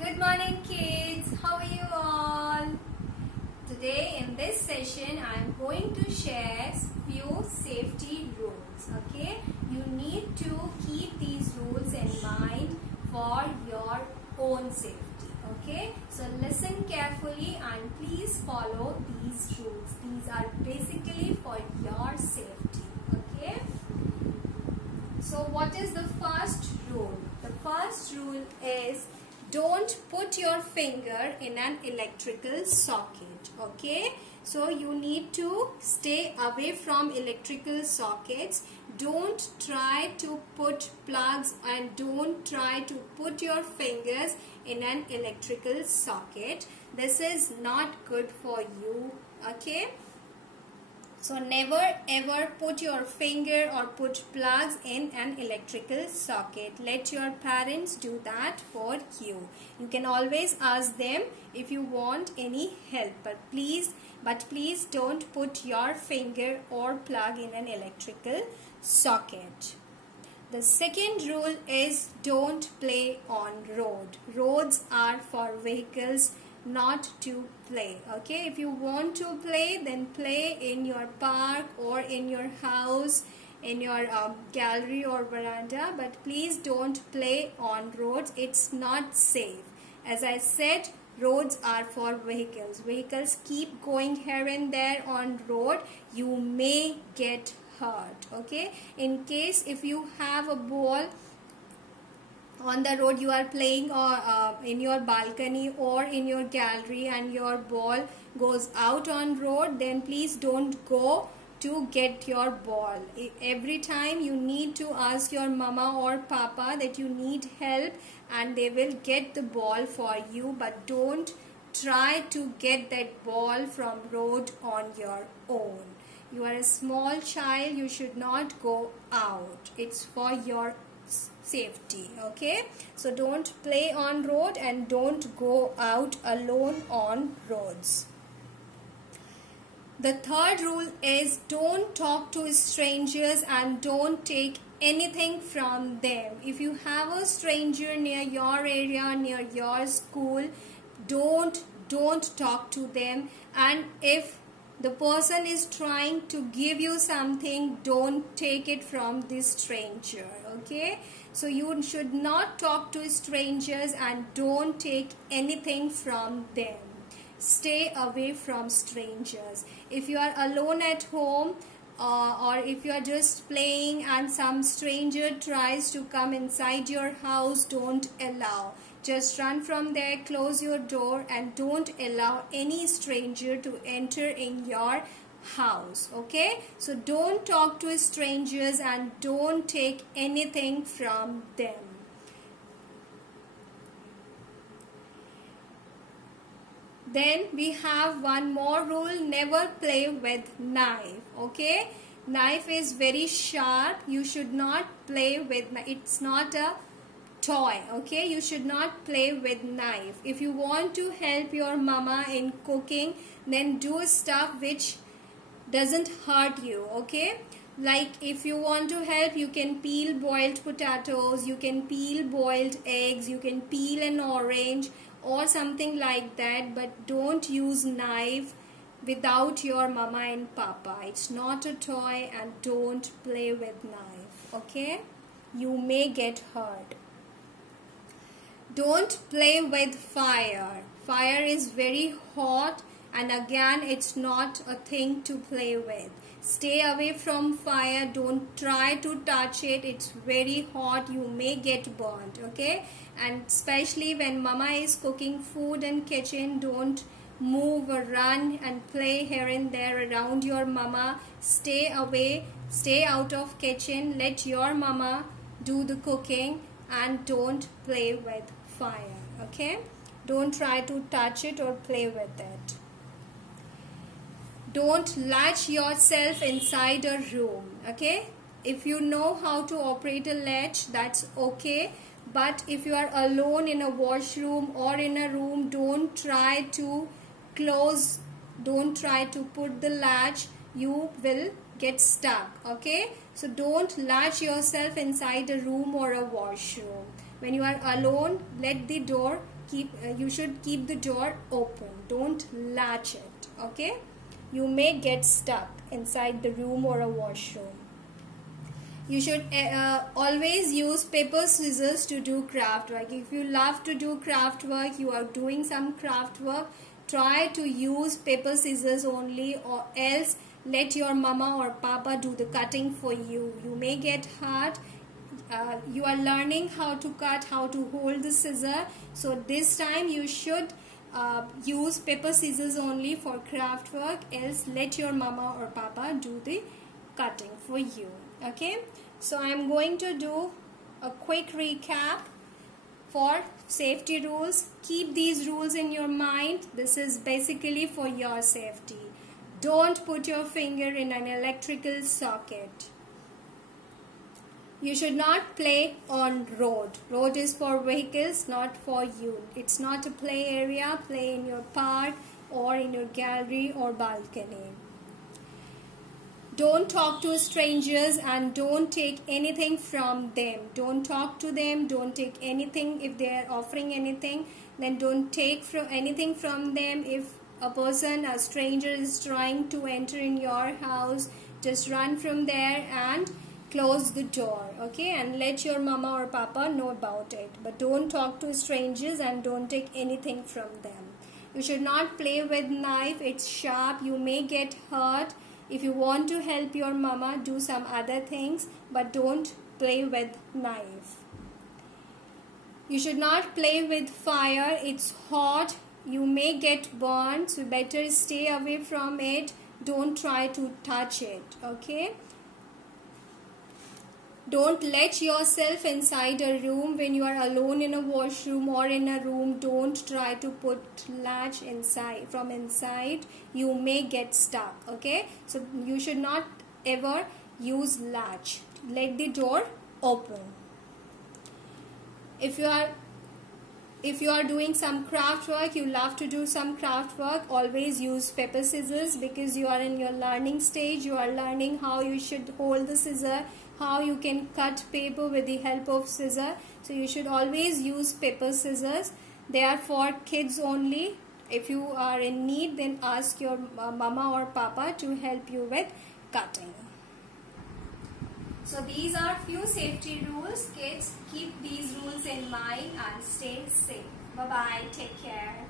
Good morning kids, how are you all? Today in this session I am going to share few safety rules. Okay, you need to keep these rules in mind for your own safety. Okay, so listen carefully and please follow these rules. These are basically for your safety. Okay, so what is the first rule? The first rule is don't put your finger in an electrical socket. Okay, so you need to stay away from electrical sockets. Don't try to put plugs and don't try to put your fingers in an electrical socket. This is not good for you. Okay, so never ever put your finger or put plugs in an electrical socket. Let your parents do that for you. You can always ask them if you want any help, but please don't put your finger or plug in an electrical socket. The second rule is don't play on road. Roads are for vehicles, not to play. Okay, if you want to play, then play in your park or in your house, in your gallery or veranda, but please don't play on roads. It's not safe. As I said, roads are for vehicles. Vehicles keep going here and there on road. You may get hurt. Okay, in case if you have a ball on the road, you are playing or in your balcony or in your gallery and your ball goes out on road, then please don't go to get your ball. Every time you need to ask your mama or papa that you need help and they will get the ball for you, but don't try to get that ball from road on your own. You are a small child, you should not go out. It's for your safety. Okay, so don't play on road and don't go out alone on roads. The third rule is don't talk to strangers and don't take anything from them. If you have a stranger near your area, near your school, don't talk to them. And if the person is trying to give you something, don't take it from this stranger. Okay, so you should not talk to strangers and don't take anything from them. Stay away from strangers. If you are alone at home or if you are just playing and some stranger tries to come inside your house, don't allow. Just run from there, close your door and don't allow any stranger to enter in your house. Okay, so don't talk to strangers and don't take anything from them. Then we have one more rule, never play with knife. Okay, knife is very sharp. You should not play with, it's not a toy. Okay, you should not play with knife. If you want to help your mama in cooking, then do stuff which doesn't hurt you. Okay, like if you want to help, you can peel boiled potatoes, you can peel boiled eggs, you can peel an orange or something like that, but don't use knife without your mama and papa. It's not a toy and don't play with knife. Okay, you may get hurt. Don't play with fire. Fire is very hot and again it's not a thing to play with. Stay away from fire. Don't try to touch it. It's very hot. You may get burnt. Okay, and especially when mama is cooking food in kitchen, don't move or run and play here and there around your mama. Stay away, stay out of kitchen. Let your mama do the cooking and don't play with fire. Okay, don't try to touch it or play with it. Don't latch yourself inside a room. Okay, if you know how to operate a latch, that's okay, but if you are alone in a washroom or in a room, don't try to close, don't try to put the latch. You will get stuck. Okay, so don't latch yourself inside a room or a washroom. When you are alone, let the door you should keep the door open. Don't latch it. Okay, you may get stuck inside the room or a washroom. You should always use paper scissors to do craft work. If you love to do craft work, you are doing some craft work, try to use paper scissors only, or else let your mama or papa do the cutting for you. You may get hurt. You are learning how to cut, how to hold the scissor. So this time you should use paper scissors only for craft work, else let your mama or papa do the cutting for you. Okay, so I am going to do a quick recap for safety rules. Keep these rules in your mind. This is basically for your safety. Don't put your finger in an electrical socket. You should not play on road. Road is for vehicles, not for you. It's not a play area. Play in your park or in your gallery or balcony. Don't talk to strangers and don't take anything from them. Don't talk to them. Don't take anything. If they are offering anything, then don't take anything from them. If a stranger is trying to enter in your house, just run from there and close the door. Okay, and let your mama or papa know about it. But don't talk to strangers and don't take anything from them. You should not play with knife. It's sharp. You may get hurt. If you want to help your mama, do some other things, but don't play with knife. You should not play with fire. It's hot. You may get burned, so better stay away from it. Don't try to touch it. Okay? Don't let yourself inside a room when you are alone in a washroom or in a room. Don't try to put latch inside. From inside, you may get stuck. Okay, so you should not ever use latch. Let the door open. If you are doing some craft work, you love to do some craft work, always use paper scissors, because you are in your learning stage. You are learning how you should hold the scissor, how you can cut paper with the help of scissor. So you should always use paper scissors. They are for kids only. If you are in need, then ask your mama or papa to help you with cutting. So these are few safety rules. Kids, keep these rules in mind and stay safe. Bye bye. Take care.